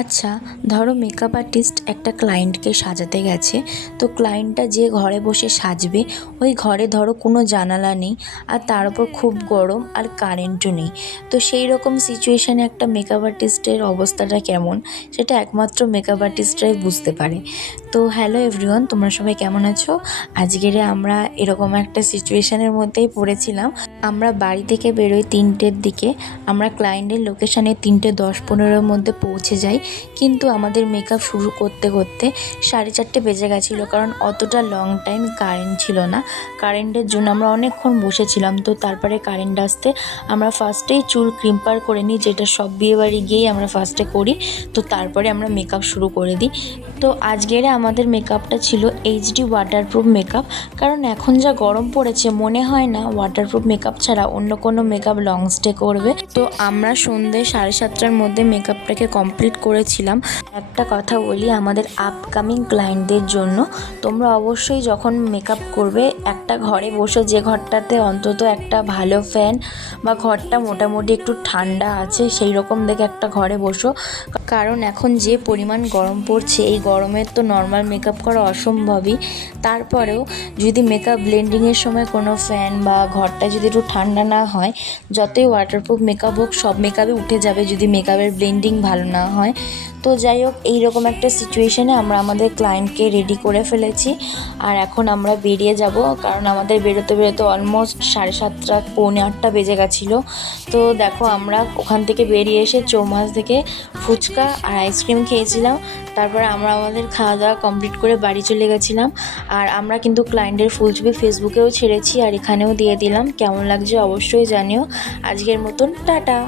আচ্ছা, ধরো makeup artist একটা ক্লায়েন্টকে সাজাতে গেছে। তো ক্লায়েন্টটা যে ঘরে বসে সাজবে, ওই ঘরে ধরো কোনো জানালা নেই, আর তার উপর খুব গরম আর কারেন্টও নেই। তো সেই রকম সিচুয়েশানে একটা মেকআপ আর্টিস্টের অবস্থাটা কেমন, সেটা একমাত্র মেকআপ আর্টিস্টরাই বুঝতে পারে। তো হ্যালো এভরিওয়ান, তোমরা সবাই কেমন আছো? আজকেরে আমরা এরকম একটা সিচুয়েশানের মধ্যেই পড়েছিলাম। আমরা বাড়ি থেকে বেরোই 3টের দিকে, আমরা ক্লায়েন্টের লোকেশানে 3:10-15-এর মধ্যে পৌঁছে যাই। কিন্তু আমাদের মেকআপ শুরু করতে করতে 4:30 বেজে গেছিলো, কারণ অতটা লং টাইম কারেন্ট ছিল না। কারেন্টের জন্য আমরা অনেকক্ষণ বসেছিলাম। তো তারপরে কারেন্ট আসতে আমরা ফার্স্টেই চুল ক্রিম্পার করে নিই, যেটা সব বিয়েবাড়ি গিয়েই আমরা ফার্স্টে করি। তো তারপরে আমরা মেকআপ শুরু করে দিই। তো আজকের আমাদের মেকআপটা ছিল এইচডি ওয়াটারপ্রুফ মেকআপ, কারণ এখন যা গরম পড়েছে মনে হয় না ওয়াটারপ্রুফ মেকআপ ছাড়া অন্য কোনো মেকআপ লং স্টে করবে। তো আমরা সন্ধ্যে 7:30টার মধ্যে মেকআপটাকে কমপ্লিট করেছিলাম। একটা কথা বলি আমাদের আপকামিং ক্লায়েন্টদের জন্য, তোমরা অবশ্যই যখন মেকআপ করবে একটা ঘরে বসে, যে ঘরটাতে অন্তত একটা ভালো ফ্যান বা ঘরটা মোটামুটি একটু ঠান্ডা আছে সেই রকম দেখে একটা ঘরে বসো। কারণ এখন যে পরিমাণ গরম পড়ছে, এই গরমে তো নর্মাল মেকআপ করা অসম্ভবই। তারপরেও যদি মেকআপ ব্লেন্ডিংয়ের সময় কোনো ফ্যান বা ঘরটা যদি একটু ঠান্ডা না হয়, যতই ওয়াটারপ্রুফ মেকআপ হোক সব মেকআপই উঠে যাবে যদি মেকআপের ব্লেন্ডিং ভালো না হয়। তো যাই হোক, এইরকম একটা সিচুয়েশানে আমরা আমাদের ক্লায়েন্টকে রেডি করে ফেলেছি। আর এখন আমরা বেরিয়ে যাব, কারণ আমাদের বেরোতে বেরোতে অলমোস্ট 7:30 পৌনে 8টা বেজে গেছিলো। তো দেখো, আমরা ওখান থেকে বেরিয়ে এসে চৌমাস থেকে ফুচকা আর আইসক্রিম খেয়েছিলাম। তারপরে আমরা আমাদের খাওয়া দাওয়া কমপ্লিট করে বাড়ি চলে গেছিলাম। আর আমরা কিন্তু ক্লায়েন্টের ফুল ছবি ফেসবুকেও ছেড়েছি আর এখানেও দিয়ে দিলাম। কেমন লাগছে অবশ্যই জানিও। আজকের মতন টাটা।